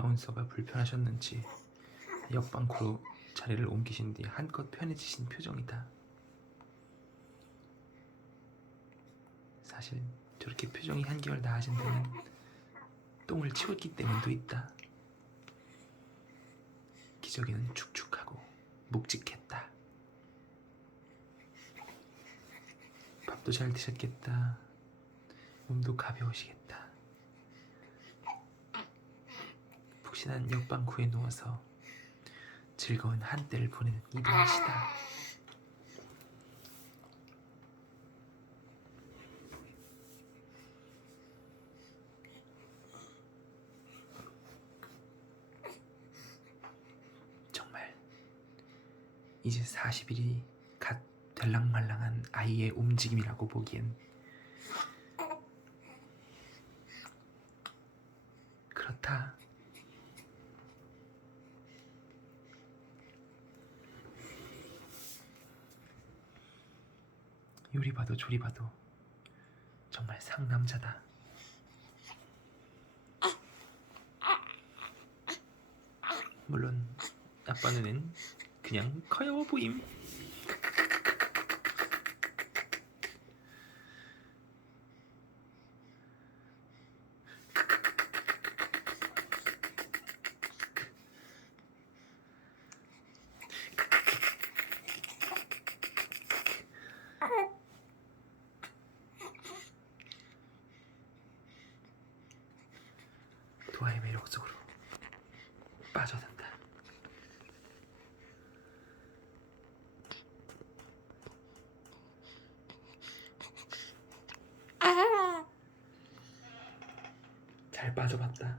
바운서가 불편하셨는지 옆방구로 자리를 옮기신 뒤 한껏 편해지신 표정이다. 사실 저렇게 표정이 한결 나아진 데는 똥을 치웠기 때문도 있다. 기저귀는 축축하고 묵직했다. 밥도 잘 드셨겠다. 몸도 가벼우시겠다. 푹신한 옆방구에 누워서 즐거운 한때를 보내는 이분이시다. 정말 이제 40일이 갓 될랑말랑한 아이의 움직임이라고 보기엔 그렇다. 요리 봐도 조리 봐도 정말 상남자다. 물론 아빠 눈엔 그냥 커요 보임. 도아의 매력 속으로 빠져든다. 잘 빠져봤다.